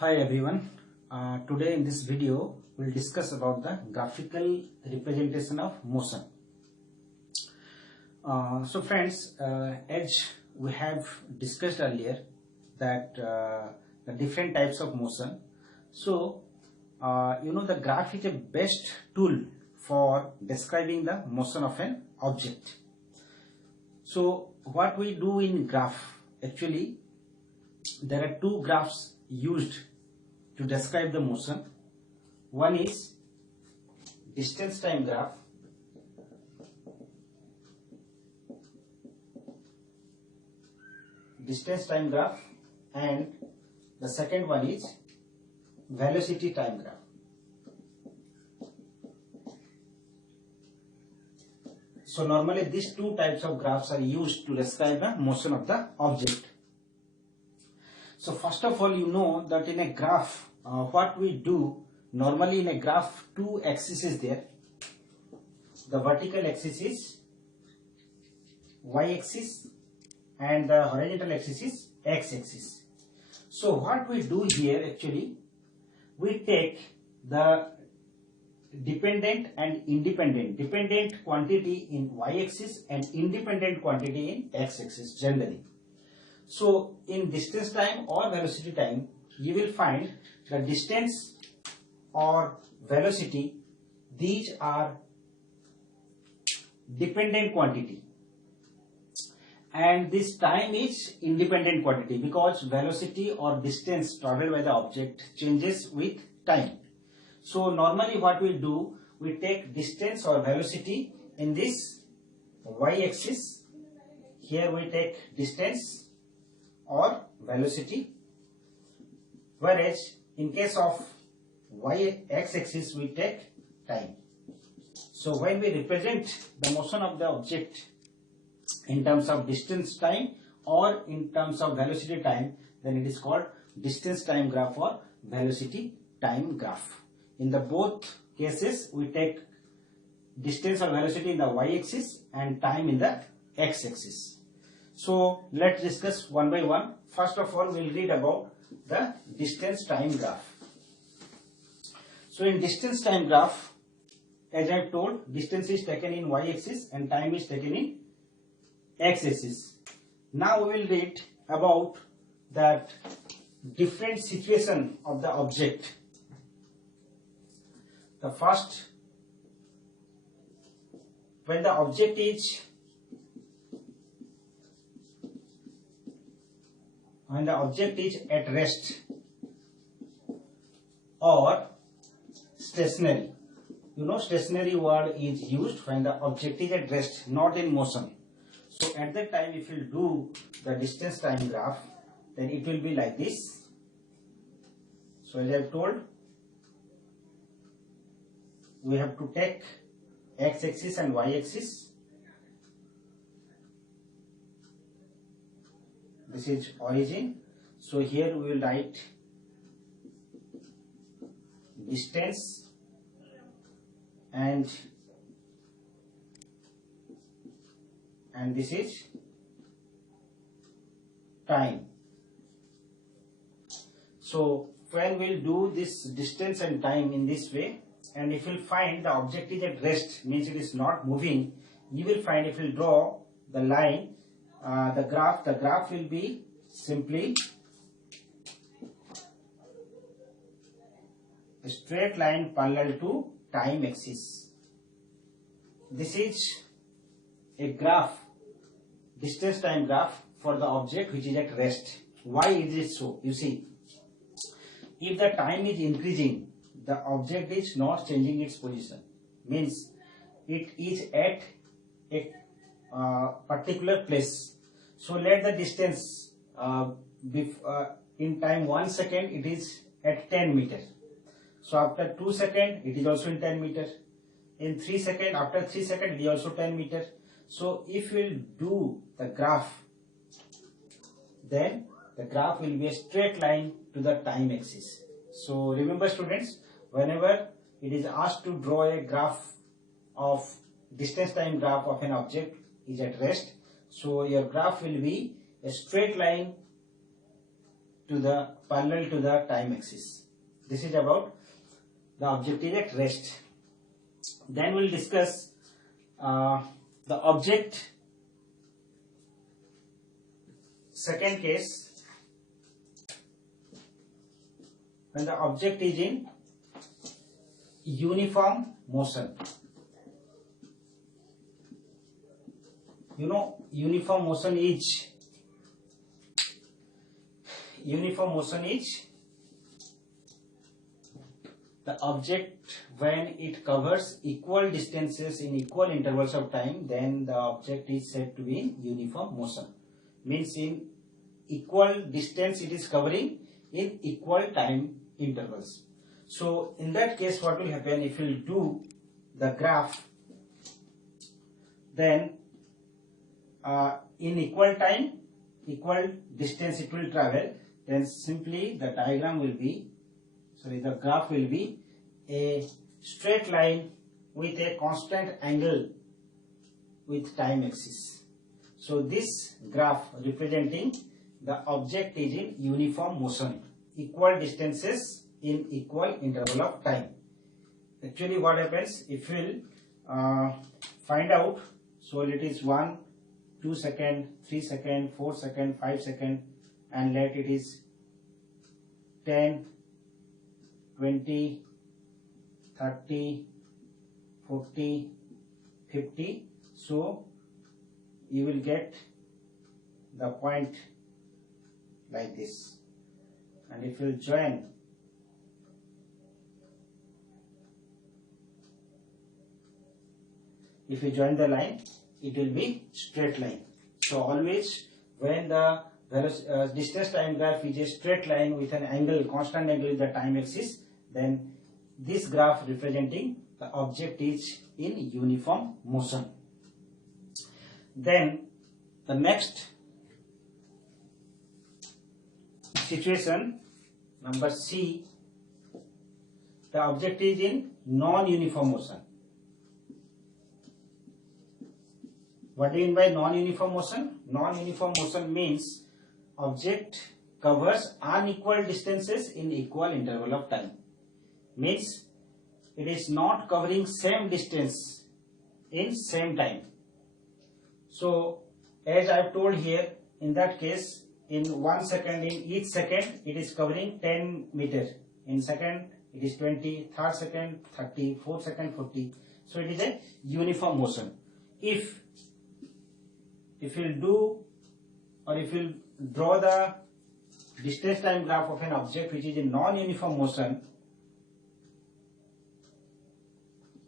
Hi everyone. Today in this video we'll discuss about the graphical representation of motion. So friends, as we have discussed earlier that the different types of motion. So the graph is a best tool for describing the motion of an object. So what we do in graph, actually there are two graphs used to describe the motion. One is distance time graph, and the second one is velocity time graph. So normally these two types of graphs are used to describe the motion of the object. So first of all, you know that in a graph, what we do normally in a graph, two axes is there. The vertical axis is y-axis and the horizontal axis is x-axis. So what we do here, actually we take the dependent quantity in y-axis and independent quantity in x-axis generally. So in distance time or velocity time, you will find the distance or velocity, these are dependent quantity and this time is independent quantity, because velocity or distance traveled by the object changes with time. So normally what we do, we take distance or velocity in this y-axis. Here we take distance or velocity, whereas in case of x-axis we take time. So when we represent the motion of the object in terms of distance time or in terms of velocity time, then it is called distance time graph or velocity time graph. In the both cases we take distance or velocity in the y-axis and time in the x-axis. So let's discuss one by one. First of all, we'll read about the distance time graph. So in distance time graph, as I have told, distance is taken in y-axis and time is taken in x-axis. Now we will read about that different situation of the object. The first, when the object is at rest or stationary. You know, stationary word is used when the object is at rest, not in motion. So at that time, if you do the distance time graph, then it will be like this. So as I have told, we have to take x-axis and y-axis. This is origin. So here we will write distance and this is time. So when we'll do this distance and time in this way, and if you'll find the object is at rest, means it is not moving, you will find if you draw the line, the graph will be simply a straight line parallel to time axis. This is a graph, distance time graph for the object which is at rest. Why is it so? You see, if the time is increasing, the object is not changing its position, means it is at a particular place. So let the distance in time 1 second it is at 10 meters. So after 2 seconds it is also in 10 meters. In 3 seconds, after 3 seconds it is also 10 meters. So if we will do the graph, then the graph will be a straight line to the time axis. So remember students, whenever it is asked to draw a graph of distance time graph of an object is at rest, so your graph will be a straight line to the parallel to the time axis. This is about the object is at rest. Then we'll discuss the object. Second case, when the object is in uniform motion. You know, uniform motion is the object when it covers equal distances in equal intervals of time, then the object is said to be in uniform motion. Means in equal distance it is covering in equal time intervals. So in that case, what will happen if you do the graph, then in equal time, equal distance it will travel, then simply the diagram will be, the graph will be a straight line with a constant angle with time axis. So this graph representing the object is in uniform motion, equal distances in equal interval of time. Actually what happens, if we will find out, so it is 1, 2 second, 3 second, 4 second, 5 second, and let it is 10, 20, 30, 40, 50. So you will get the point like this, and if you join the line, it will be straight line. So always when the distance time graph is a straight line with an angle, constant angle with the time axis, then this graph representing the object is in uniform motion. Then the next situation, number C, the object is in non-uniform motion. What do you mean by non-uniform motion? Non-uniform motion means object covers unequal distances in equal interval of time. Means it is not covering same distance in same time. So as I have told here, in that case, in 1 second, in each second it is covering 10 meter. In second it is 20, third second 30, fourth second 40. So it is a uniform motion. If you do, or if you draw the distance time graph of an object which is in non-uniform motion,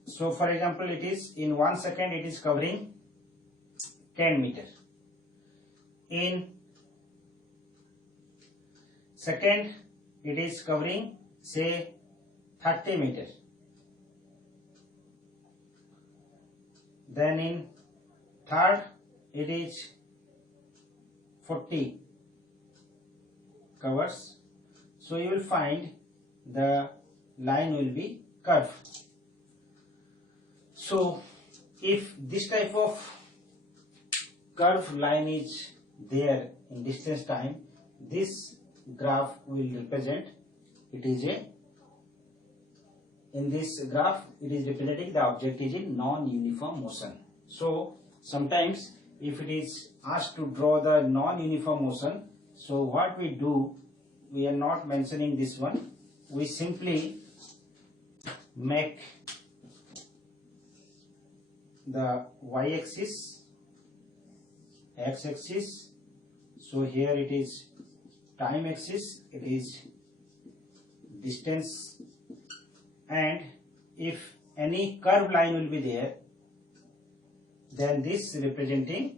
so for example it is in 1 second it is covering 10 meter. In second it is covering say 30 meter. Then in third it is 40 covers. So you will find the line will be curved. So if this type of curved line is there in distance time, this graph will represent, it is a, in this graph it is representing the object is in non-uniform motion. So sometimes if it is asked to draw the non-uniform motion, so what we do, we are not mentioning this one, we simply make the y-axis, x-axis, so here it is time axis, it is distance, and if any curved line will be there, then this representing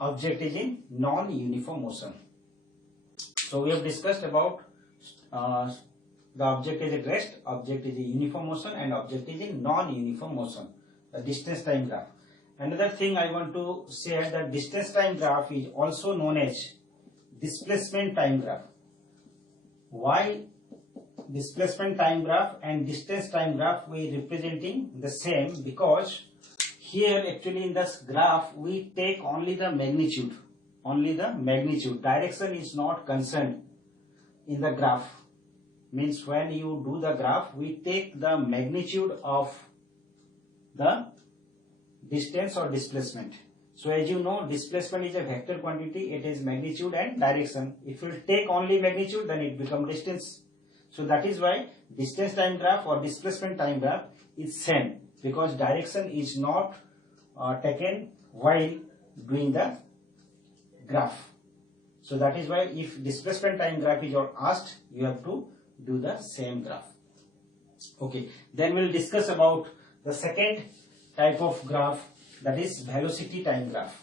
object is in non-uniform motion. So we have discussed about the object is at rest, object is in uniform motion, and object is in non-uniform motion, the distance time graph. Another thing I want to say, that distance time graph is also known as displacement time graph. Why displacement time graph and distance time graph we representing the same? Because here actually in this graph we take only the magnitude, only the magnitude. Direction is not concerned in the graph. Means when you do the graph, we take the magnitude of the distance or displacement. So as you know, displacement is a vector quantity, it is magnitude and direction. If you take only magnitude, then it becomes distance. So that is why distance time graph or displacement time graph is same, because direction is not taken while doing the graph. So that is why if displacement time graph is asked, you have to do the same graph. Okay, then we'll discuss about the second type of graph, that is velocity time graph.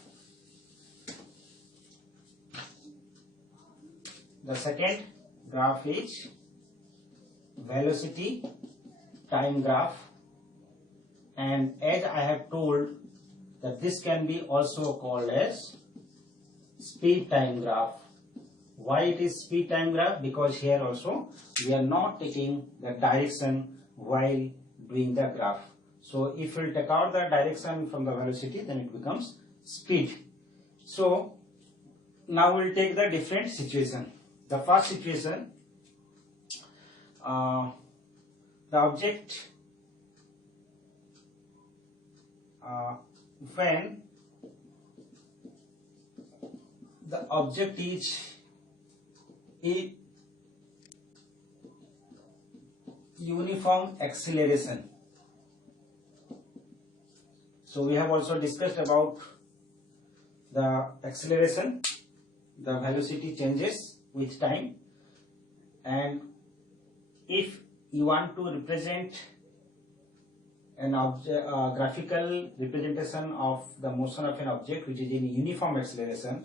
The second graph is velocity time graph, and as I have told that this can be also called as speed time graph. Why it is speed time graph? Because here also we are not taking the direction while doing the graph. So if we take out the direction from the velocity, then it becomes speed. So now we'll take the different situation. The first situation, the object when the object is a uniform acceleration. So we have also discussed about the acceleration, the velocity changes with time, and if you want to represent an object, graphical representation of the motion of an object which is in uniform acceleration,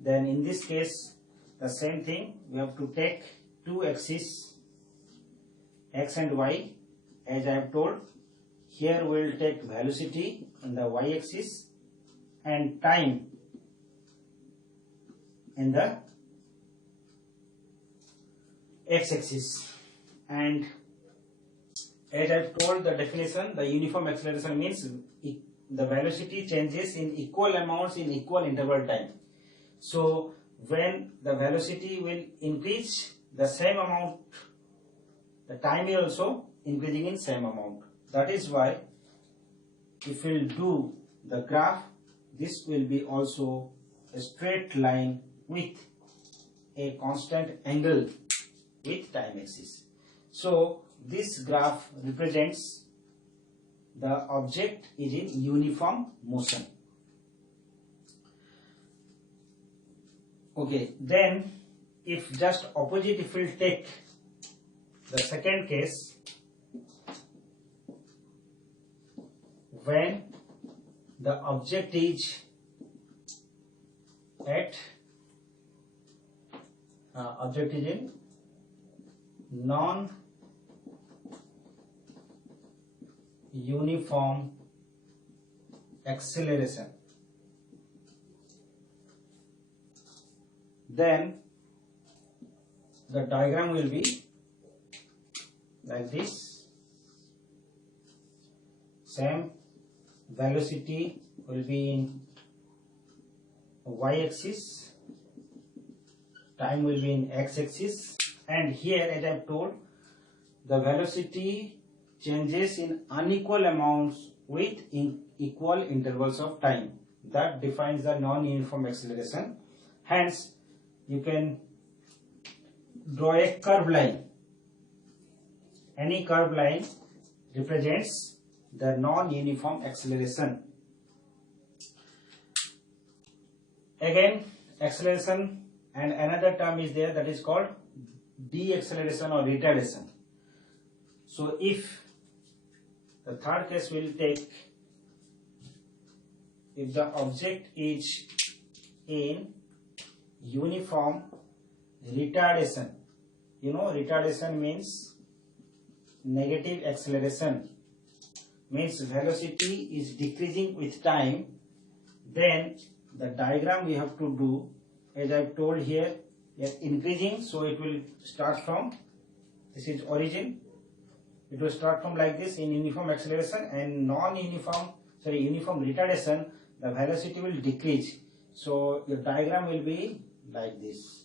then in this case the same thing, we have to take two axes, x and y, as I have told. Here we will take velocity in the y-axis and time in the x-axis. And as I have told the definition, the uniform acceleration means the velocity changes in equal amounts in equal interval time. So when the velocity will increase the same amount, the time is also increasing in same amount. That is why if we will do the graph, this will be also a straight line with a constant angle with time axis. So this graph represents the object is in uniform motion. Okay, then if just opposite, if we will take the second case, when the object is at object is in non-uniform acceleration, then the diagram will be like this. Same velocity will be in y-axis, time will be in x-axis, and here as I have told, the velocity changes in unequal amounts with equal intervals of time. That defines the non-uniform acceleration. Hence, you can draw a curved line. Any curved line represents the non-uniform acceleration. Again, acceleration, and another term is there, that is called deceleration or retardation. So if the third case will take, if the object is in uniform retardation, you know retardation means negative acceleration, means velocity is decreasing with time, then the diagram we have to do, as I have told here, increasing, so it will start from, this is origin, it will start from like this in uniform acceleration, and uniform retardation, the velocity will decrease. So your diagram will be like this.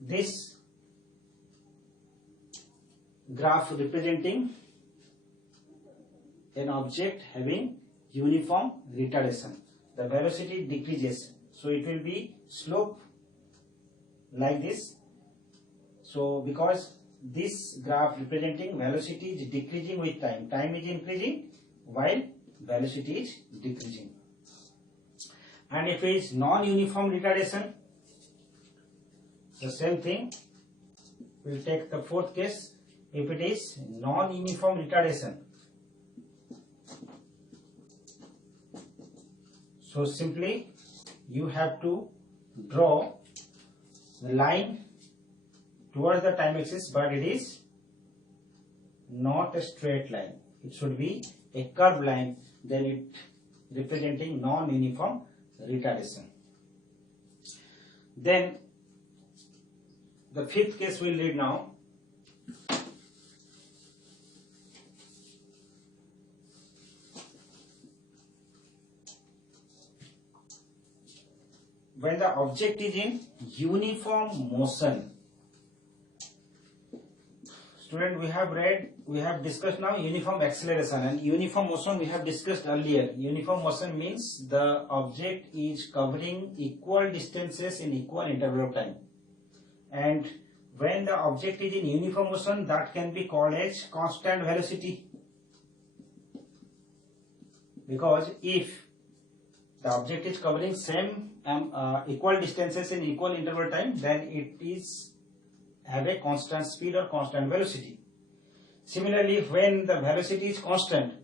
This graph representing an object having uniform retardation. The velocity decreases, so it will be slope like this. So because this graph representing velocity is decreasing with time, time is increasing while velocity is decreasing. And if it is non-uniform retardation, the same thing. We will take the fourth case. If it is non-uniform retardation, so simply you have to draw the line towards the time axis, but it is not a straight line. It should be a curved line, then it representing non-uniform retardation. Then the fifth case we'll read now. When the object is in uniform motion. Student, we have discussed now uniform acceleration, and uniform motion we have discussed earlier. Uniform motion means the object is covering equal distances in equal interval of time. And when the object is in uniform motion, that can be called as constant velocity. Because if the object is covering same equal distances in equal interval time, then it is have a constant speed or constant velocity. Similarly, when the velocity is constant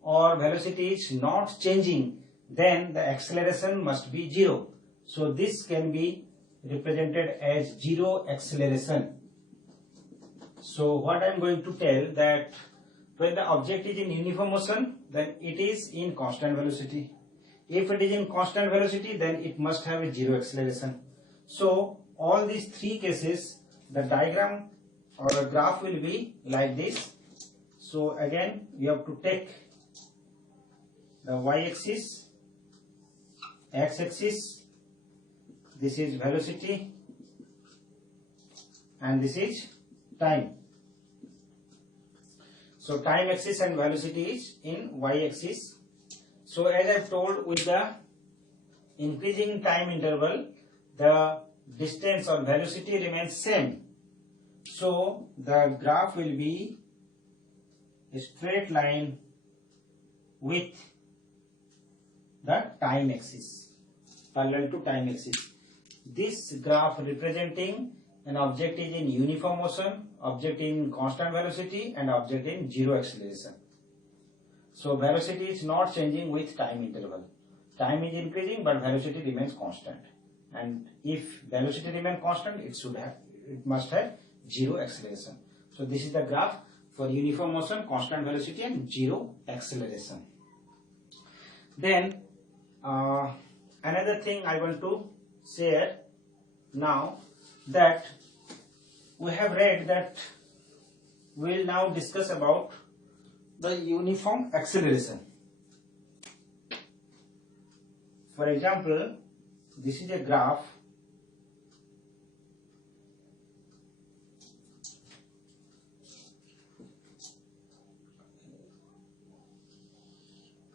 or velocity is not changing, then the acceleration must be zero. So this can be represented as zero acceleration. So what I am going to tell, that when the object is in uniform motion, then it is in constant velocity. If it is in constant velocity, then it must have a zero acceleration. So all these three cases, the diagram or the graph will be like this. So again, you have to take the y-axis, x-axis, this is velocity, and this is time. So time axis and velocity is in y-axis. So as I have told, with the increasing time interval, the distance or velocity remains same. So the graph will be a straight line with the time axis, parallel to time axis. This graph representing an object is in uniform motion, object in constant velocity, and object in zero acceleration. So velocity is not changing with time interval. Time is increasing, but velocity remains constant. And if velocity remains constant, it must have zero acceleration. So this is the graph for uniform motion, constant velocity, and zero acceleration. Then another thing I want to share now, that we have read that we will now discuss about the uniform acceleration. For example, this is a graph.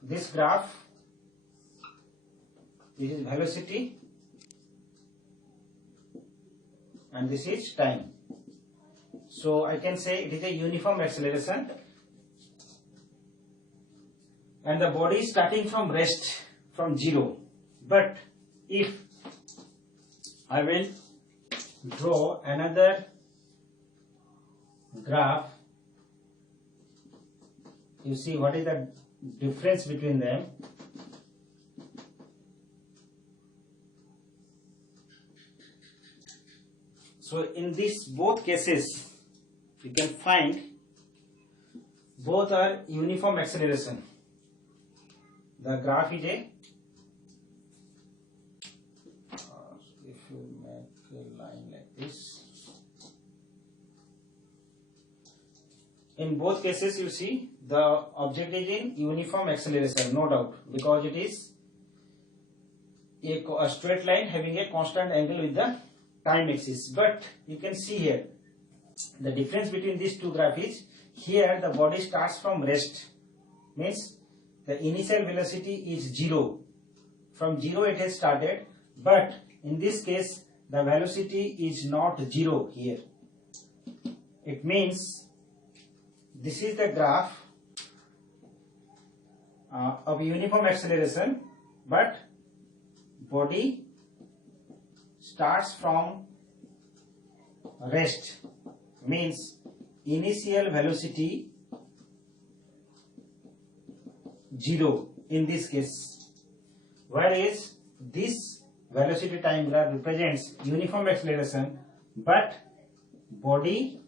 This graph, this is velocity and this is time. So I can say it is a uniform acceleration, and the body is starting from rest, from zero. But if I will draw another graph, you see what is the difference between them. So in this both cases, you can find both are uniform acceleration. The graph is a, if you make a line like this, in both cases you see the object is in uniform acceleration, no doubt, because it is a straight line having a constant angle with the time axis. But you can see here the difference between these two graphs is here the body starts from rest, means the initial velocity is 0. From 0 it has started, but in this case the velocity is not 0 here. It means this is the graph of uniform acceleration, but body starts from rest, means initial velocity 0 in this case, whereas this velocity time graph represents uniform acceleration, but body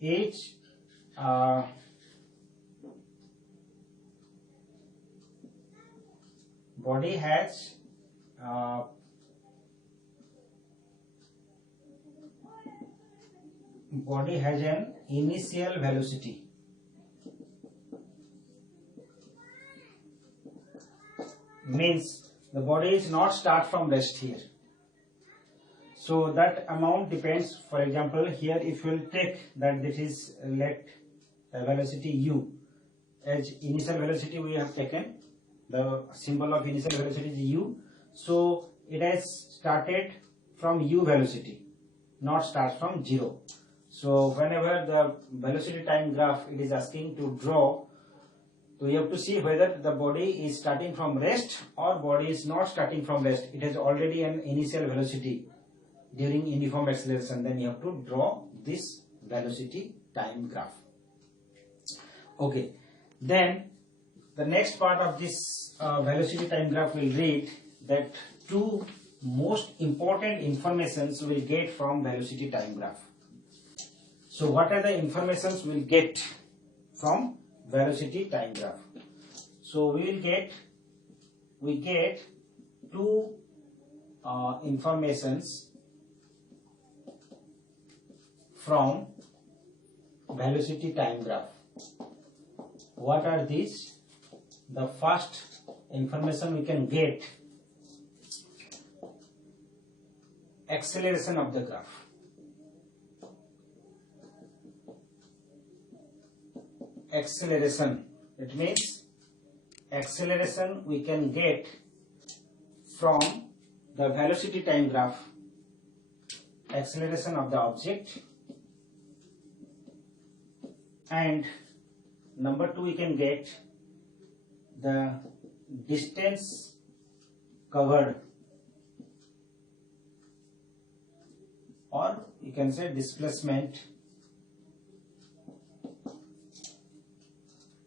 is body has an initial velocity, means the body is not start from rest here. So that amount depends. For example, here if you will take that this is let velocity u as initial velocity, we have taken the symbol of initial velocity is u. So it has started from u velocity, not start from 0. So whenever the velocity time graph it is asking to draw, so you have to see whether the body is starting from rest or body is not starting from rest. It has already an initial velocity during uniform acceleration. Then you have to draw this velocity time graph. Okay. Then the next part of this velocity time graph will read that two most important informations we'll get from velocity time graph. So what are the informations we'll get from velocity time graph? So we get two informations from velocity time graph. What are these? The first information we can get, acceleration of the graph. Acceleration, it means acceleration we can get from the velocity time graph, acceleration of the object, and number 2 we can get the distance covered, or you can say displacement,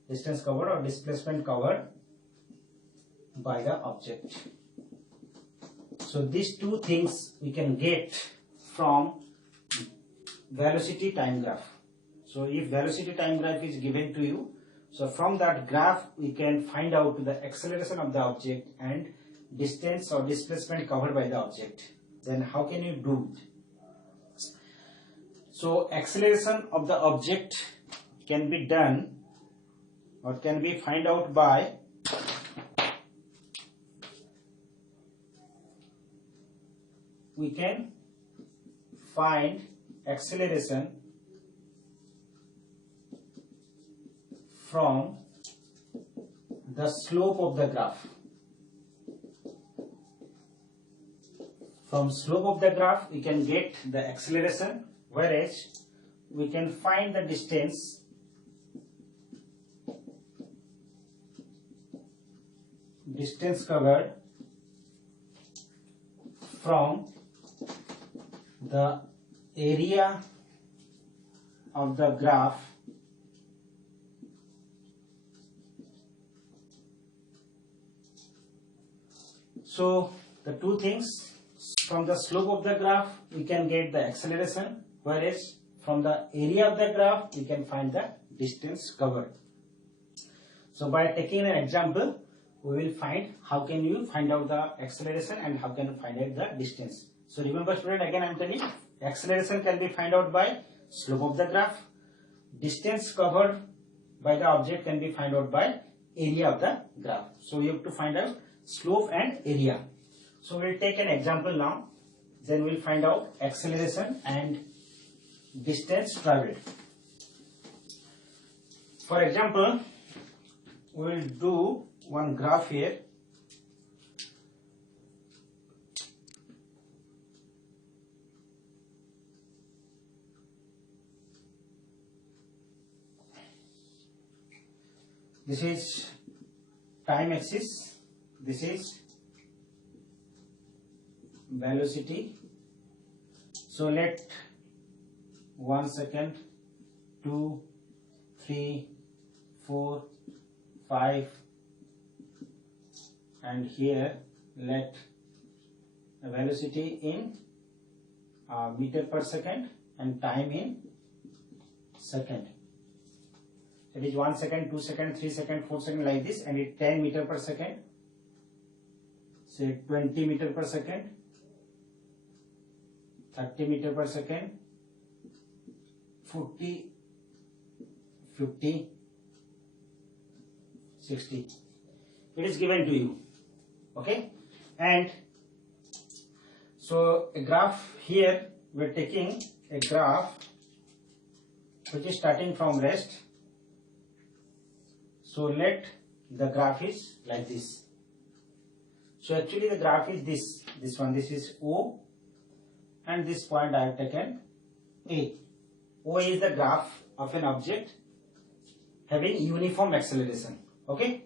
distance covered or displacement covered by the object. So these two things we can get from velocity time graph. So if velocity time graph is given to you, so from that graph we can find out the acceleration of the object and distance or displacement covered by the object. Then how can you do it? So acceleration of the object can be done or can be find out by we can find acceleration from the slope of the graph. From slope of the graph we can get the acceleration, whereas we can find the distance covered from the area of the graph So the two things, from the slope of the graph we can get the acceleration, whereas from the area of the graph we can find the distance covered. So by taking an example we will find how can you find out the acceleration and how can you find out the distance. So remember student, again I am telling, acceleration can be found out by slope of the graph, distance covered by the object can be found out by area of the graph. So you have to find out slope and area. So we'll take an example now. Then we'll find out acceleration and distance traveled. For example, we'll do one graph here. This is time axis, this is velocity. So let 1 second, 2, 3, 4, 5, and here let velocity in meter per second and time in second. It is 1 second, 2 second, 3 second, 4 second like this, and it 10 meter per second, say 20 meter per second, 30 meter per second, 40, 50, 60. It is given to you. Okay, and so a graph here, we are taking a graph which is starting from rest. So let the graph is like this. So actually the graph is this one, this is O, and this point I have taken A. O is the graph of an object having uniform acceleration. Okay.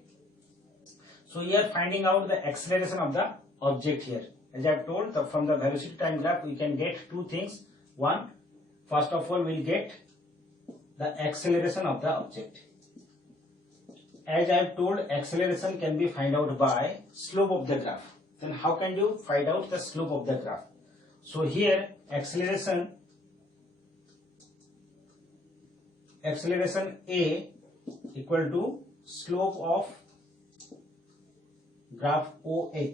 So we are finding out the acceleration of the object here. As I have told, from the velocity time graph we can get two things. One, first of all we'll get the acceleration of the object. As I have told, acceleration can be found out by slope of the graph. Then how can you find out the slope of the graph? So here acceleration A equal to slope of graph OA.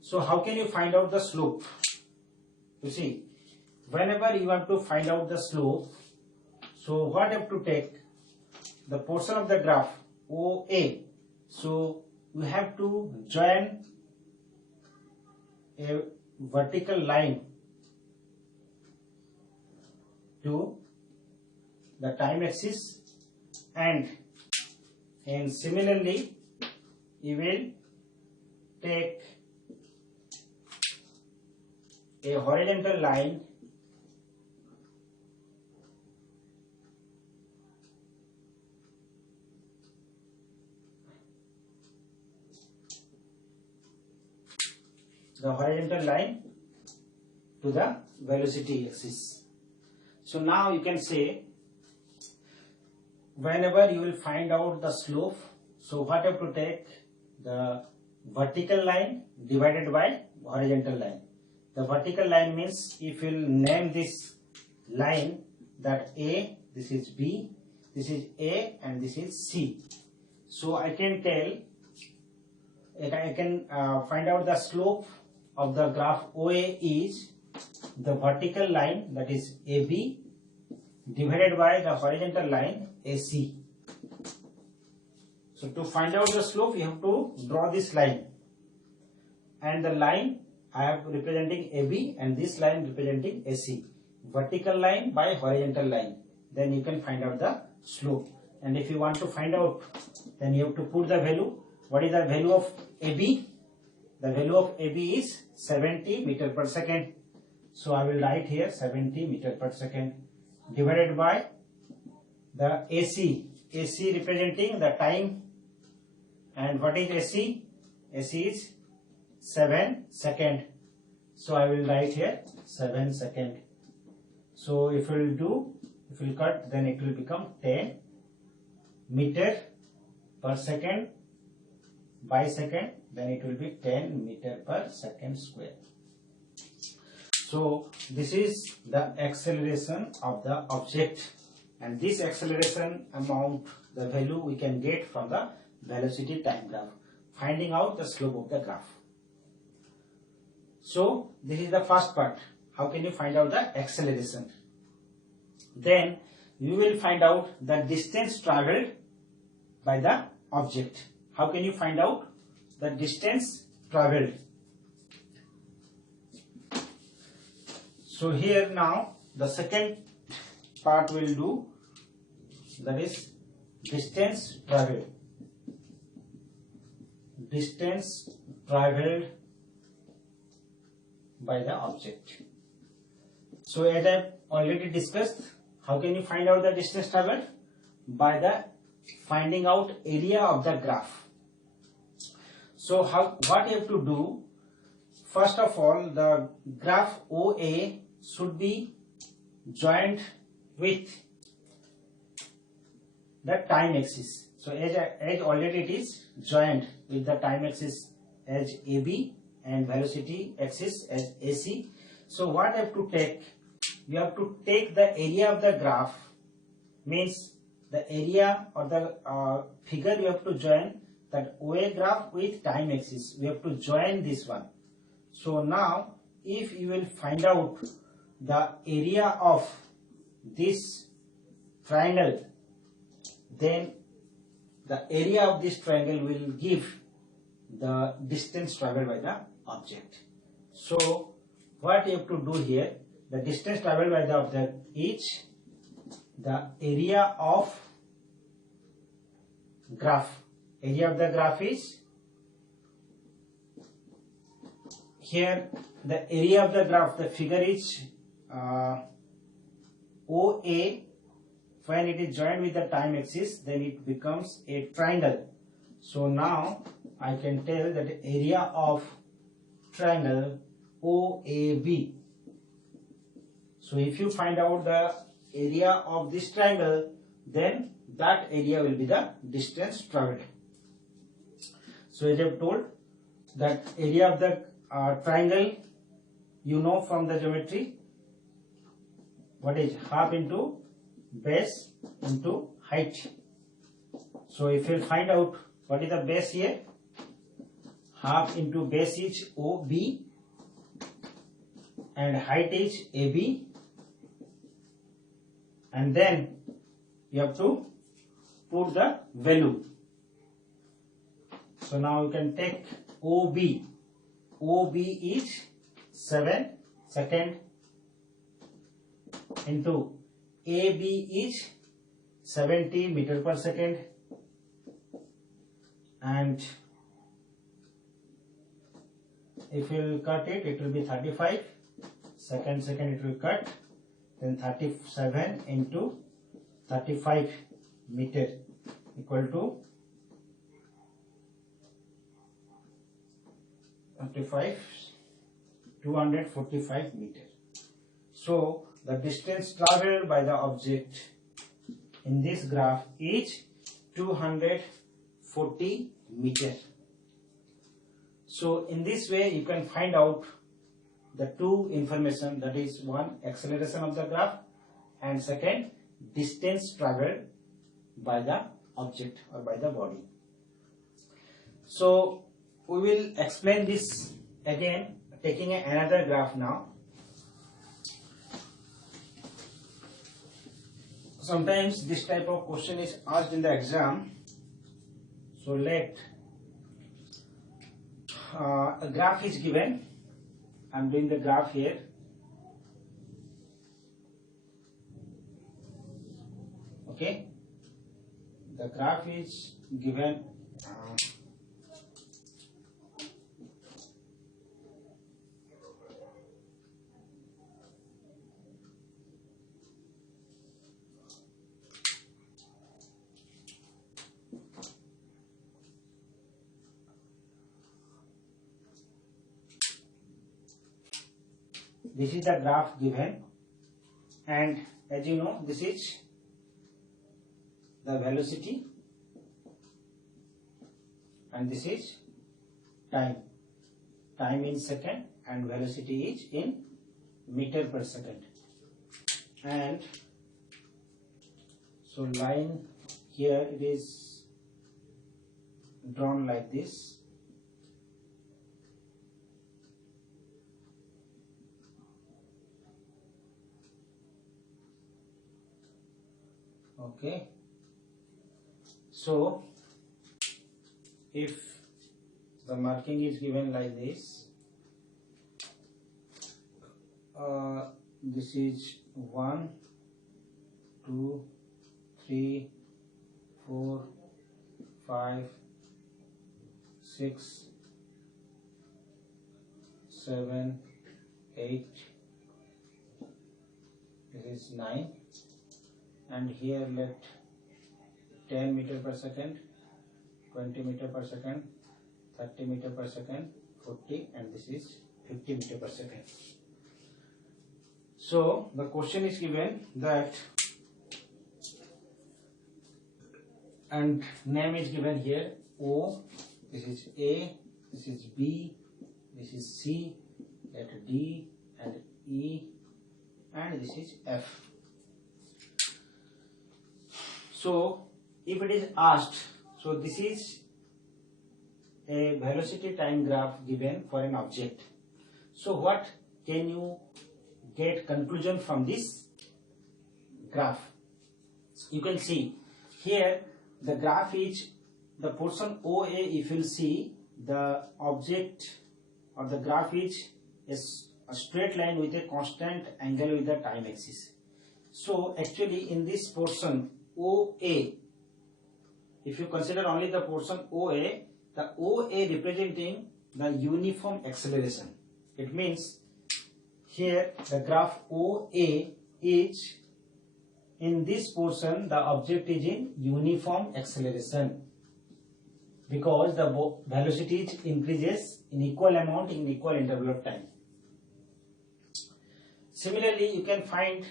So how can you find out the slope? You see, whenever you have to find out the slope, so what you have to take? The portion of the graph OA. So you have to join a vertical line to the time axis, and similarly you will take a horizontal line to the velocity axis. So now you can say, whenever you will find out the slope, so what you have to take? The vertical line divided by horizontal line. The vertical line means, if you will name this line that A, this is B, this is A, and this is C. So I can tell, I can find out the slope of the graph OA is the vertical line, that is AB, divided by the horizontal line AC. So to find out the slope, you have to draw this line, and the line I have representing AB and this line representing AC. Vertical line by horizontal line, then you can find out the slope. And if you want to find out, then you have to put the value. What is the value of AB? The value of AB is 70 meter per second. So I will write here 70 meter per second divided by the AC. AC representing the time. And what is AC? AC is 7 second. So I will write here 7 second. So if we will cut, then it will become 10 meter per second by second, then it will be 10 meter per second square. So this is the acceleration of the object, and this acceleration amount, the value we can get from the velocity time graph, finding out the slope of the graph. So this is the first part. How can you find out the acceleration? Then you will find out the distance traveled by the object. How can you find out the distance traveled? So here now the second part will do, that is distance traveled. Distance traveled by the object. So as I have already discussed, how can you find out the distance traveled? By the finding out area of the graph. So what you have to do, first of all, the graph OA should be joined with the time axis. So as already it is joined with the time axis as AB and velocity axis as AC. So what I have to take? You have to take the area of the graph, means the area or the figure you have to join that OA graph with time axis. We have to join this one. So now if you will find out the area of this triangle, then the area of this triangle will give the distance traveled by the object. So what you have to do here, the distance traveled by the object is the area of graph. Area of the graph is here, the area of the graph, the figure is OA. When it is joined with the time axis, then it becomes a triangle. So now I can tell that the area of triangle OAB. So if you find out the area of this triangle, then that area will be the distance traveled. So as I have told, that area of the triangle, you know from the geometry, what is half into base into height. So if you find out what is the base here, half into base is OB and height is AB, and then you have to put the value. So now you can take OB. OB is 7 second into AB is 70 meter per second, and if you will cut it, it will be 35 second it will cut, then 37 into 35 meter equal to 245 meter. So the distance traveled by the object in this graph is 240 meter. So in this way you can find out the two information, that is one, acceleration of the graph, and second, distance traveled by the object or by the body. So we will explain this again taking another graph now. Sometimes this type of question is asked in the exam. So let a graph is given. I am doing the graph here. Okay, the graph is given. This is the graph given, and as you know, this is the velocity and this is time in second, and velocity is in meter per second. And so line here, it is drawn like this. Okay, so if the marking is given like this, this is 1, 2, 3, 4, 5, 6, 7, 8, this is 9, and here let 10 meter per second, 20 meter per second, 30 meter per second, 40, and this is 50 meter per second. So the question is given that, and name is given here O, this is A, this is B, this is C, let D and E, and this is F. So if it is asked, so this is a velocity time graph given for an object. So what can you get conclusion from this graph? You can see here the graph is the portion OA. If you see, the object or the graph is a straight line with a constant angle with the time axis. So actually in this portion OA, if you consider only the portion OA, the OA representing the uniform acceleration. It means here the graph OA is, in this portion the object is in uniform acceleration, because the velocity increases in equal amount in equal interval of time. Similarly, you can find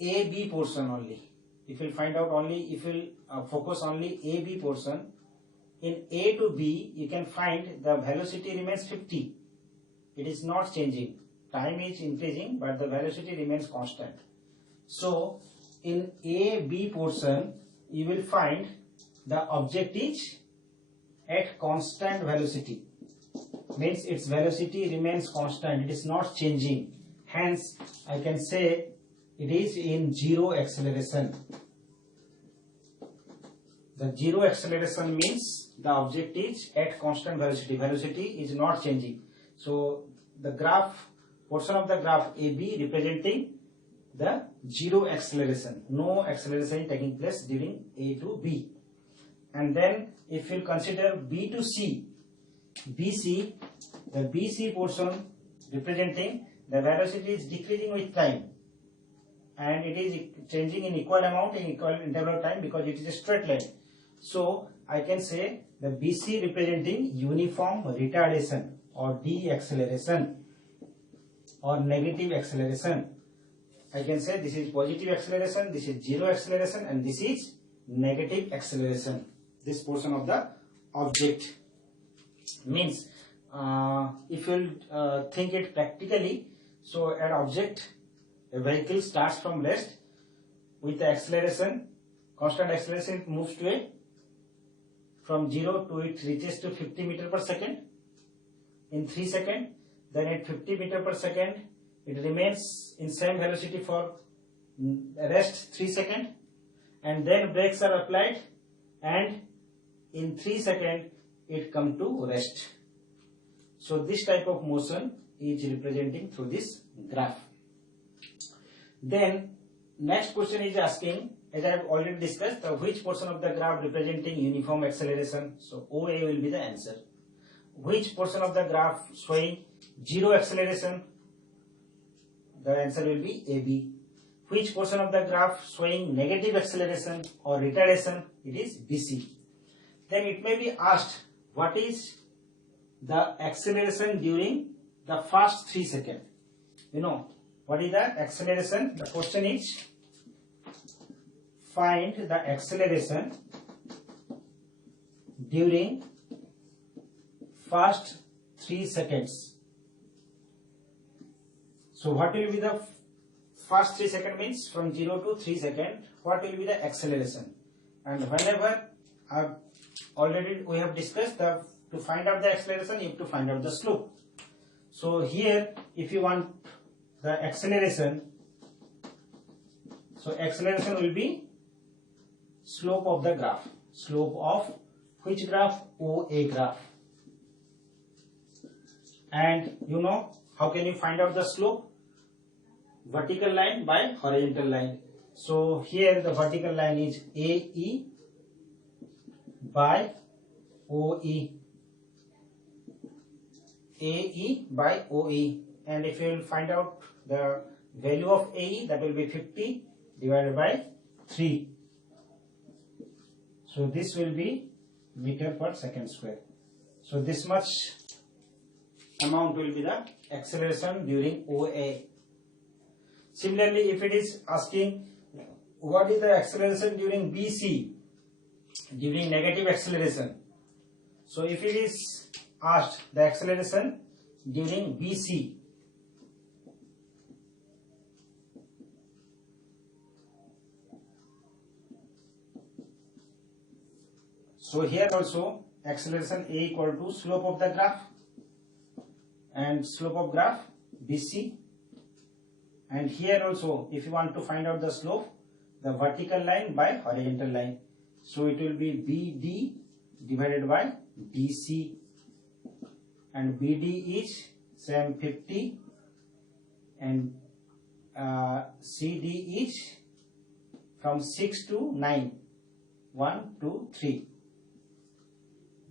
AB portion only. If you find out only, if you focus only AB portion, in A to B you can find the velocity remains 50. It is not changing. Time is increasing, but the velocity remains constant. So in AB portion you will find the object is at constant velocity, means its velocity remains constant, it is not changing. Hence I can say it is in zero acceleration. The zero acceleration means the object is at constant velocity, velocity is not changing. So the graph, portion of the graph AB representing the zero acceleration, no acceleration taking place during A to B. And then if you consider B to C, BC, the BC portion representing the velocity is decreasing with time, and it is changing in equal amount in equal interval of time because it is a straight line. So I can say the BC representing uniform retardation or deceleration or negative acceleration. I can say this is positive acceleration, this is zero acceleration, and this is negative acceleration. This portion of the object means, if you think it practically, so an object, a vehicle starts from rest with the acceleration, constant acceleration, it moves to a, from 0 to it reaches to 50 meter per second in 3 seconds. Then at 50 meter per second it remains in same velocity for rest 3 seconds, and then brakes are applied, and in 3 seconds it come to rest. So this type of motion is representing through this graph. Then next question is asking, as I have already discussed, which portion of the graph representing uniform acceleration. So OA will be the answer. Which portion of the graph showing zero acceleration? The answer will be AB. Which portion of the graph showing negative acceleration or retardation? It is BC. Then it may be asked, what is the acceleration during the first 3 seconds? You know, what is the acceleration? The question is, find the acceleration during first 3 seconds. So what will be the first 3 seconds means from 0 to 3 seconds, what will be the acceleration? And whenever already we have discussed that to find out the acceleration you have to find out the slope. So here if you want the acceleration, So acceleration will be slope of the graph. Slope of which graph? OA graph. And you know how can you find out the slope? Vertical line by horizontal line. So here the vertical line is AE by OE. AE by OE. And if you will find out the value of AE, that will be 50 divided by 3. So this will be meter per second square. So this much amount will be the acceleration during OA. Similarly, if it is asking what is the acceleration during BC, during negative acceleration. So if it is asked the acceleration during BC, so here also acceleration A equal to slope of the graph, and slope of graph BC. And here also if you want to find out the slope, the vertical line by horizontal line. So it will be BD divided by DC, and BD is same 50 and CD is from 6 to 9, 1, 2, 3.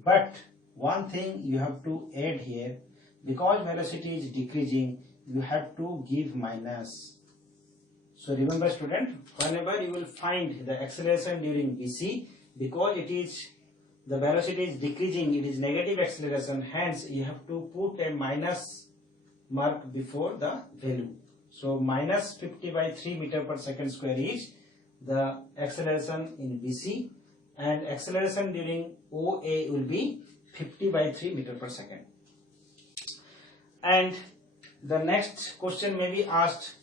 But one thing you have to add here, because velocity is decreasing, you have to give minus. So remember student, whenever you will find the acceleration during BC, because it is the velocity is decreasing, it is negative acceleration, hence you have to put a minus mark before the value. So minus 50 by 3 meter per second square is the acceleration in BC, and acceleration during OA will be 50 by 3 meter per second. And the next question may be asked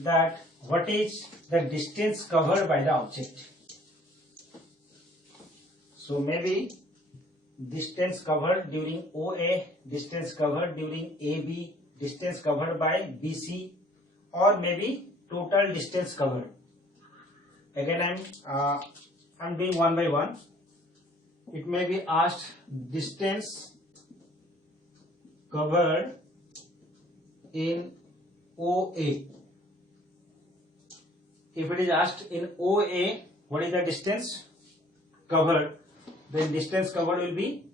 that what is the distance covered by the object. So maybe distance covered during OA, distance covered during AB, distance covered by BC, or maybe total distance covered. Again I'm doing one by one. It may be asked distance covered in OA. If it is asked in OA, what is the distance covered, then distance covered will be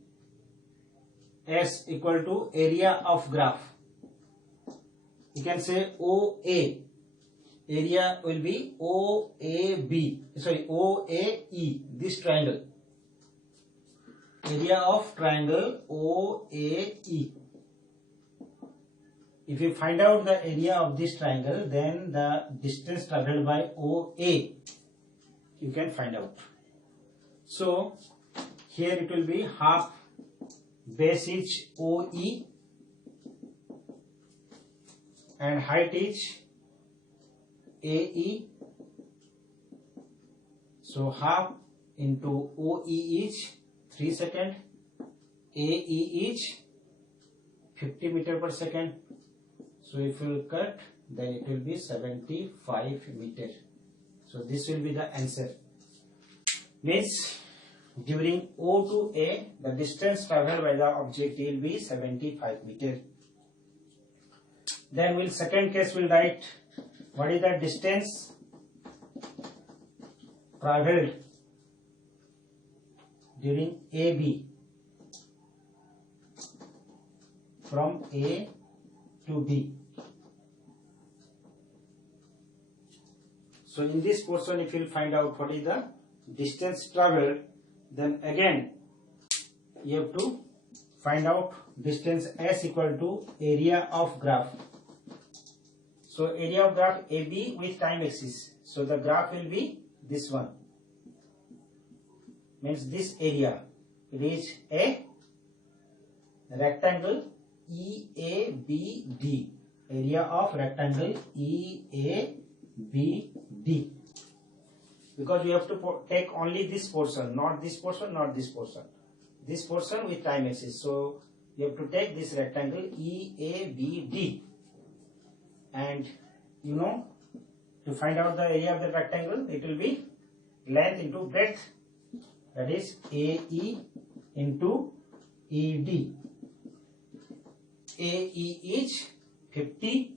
S equal to area of graph. You can say OA, area will be OAE, this triangle, area of triangle OAE. If you find out the area of this triangle, then the distance traveled by OA you can find out. So here it will be half base is OE and height is AE. So half into OE is 3 seconds, AE is 50 meter per second. So if you cut, then it will be 75 meter. So this will be the answer. Means during O to A, the distance traveled by the object will be 75 meter. Then we'll second case we'll write what is the distance traveled during AB from A to B. So in this portion, if you will find out what is the distance traveled, then again you have to find out distance S equal to area of graph. So area of graph AB with time axis. So the graph will be this one. Means this area. It is a rectangle EABD. Area of rectangle EABD. Because we have to take only this portion, not this portion, not this portion. This portion with time axis. So you have to take this rectangle EABD. And you know, To find out the area of the rectangle, it will be length into breadth, that is AE into ED. AE is 50,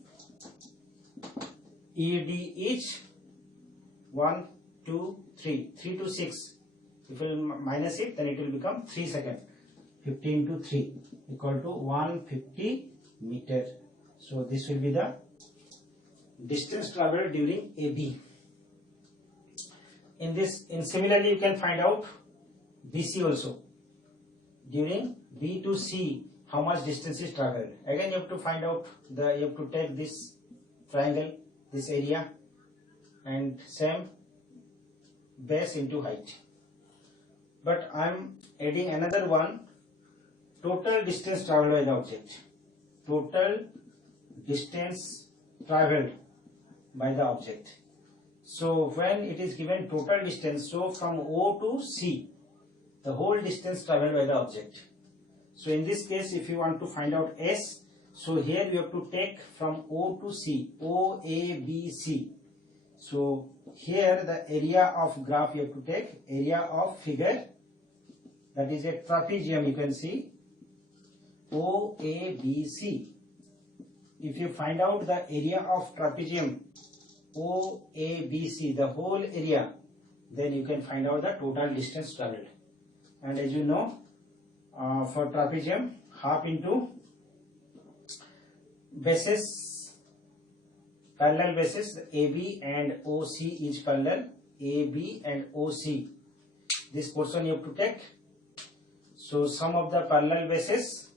ED is 1, 2, 3, 3 to 6. If we will minus it, then it will become 3 seconds. 50 into 3 equal to 150 meter. So this will be the distance traveled during AB. Similarly, you can find out BC also. During B to C, how much distance is traveled. Again, you have to find out you have to take this triangle, this area, and same base into height. But I am adding another one, total distance traveled by the object. Total distance traveled by the object. So when it is given total distance, so from O to C, the whole distance traveled by the object. So in this case, if you want to find out S, so here you have to take from O to C, O, A, B, C. So here the area of graph you have to take, area of figure, that is a trapezium, you can see, O, A, B, C. If you find out the area of trapezium, O, A, B, C, the whole area, then you can find out the total distance traveled. And as you know, for trapezium, half into bases, parallel bases, AB and OC is parallel, AB and OC. This portion you have to take. So sum of the parallel bases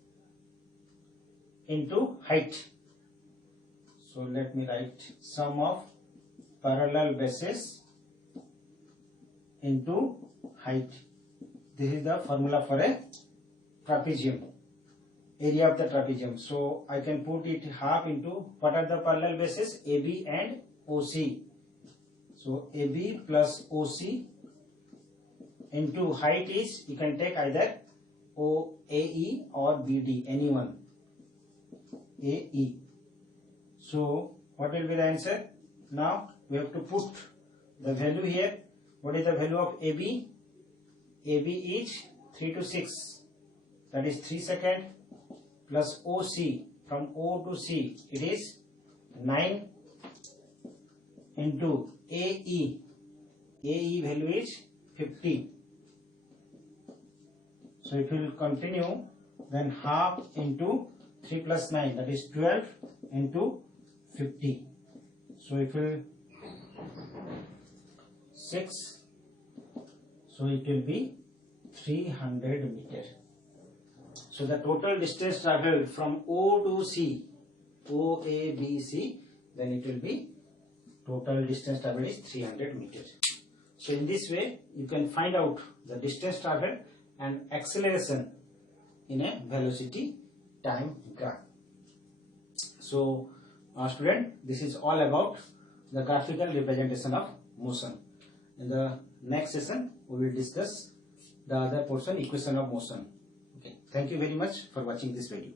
into height. So let me write sum of parallel bases into height. This is the formula for a trapezium, area of the trapezium. So I can put it half into, what are the parallel bases? AB and OC. So AB plus OC into height is, you can take either AE or BD, anyone, AE. So what will be the answer? Now we have to put the value here. What is the value of AB? AB is 3 to 6, that is 3 seconds, plus OC, from O to C, it is 9 into AE. AE value is 50. So it will continue, then half into 3 plus 9, that is 12 into 50. So it will 6. So it will be 300 meter. So the total distance traveled from O to C, O, A, B, C, then it will be total distance traveled is 300 meters. So in this way, you can find out the distance traveled and acceleration in a velocity time graph. So student, this is all about the graphical representation of motion. In the next session, we will discuss the other portion, equation of motion. Okay. Thank you very much for watching this video.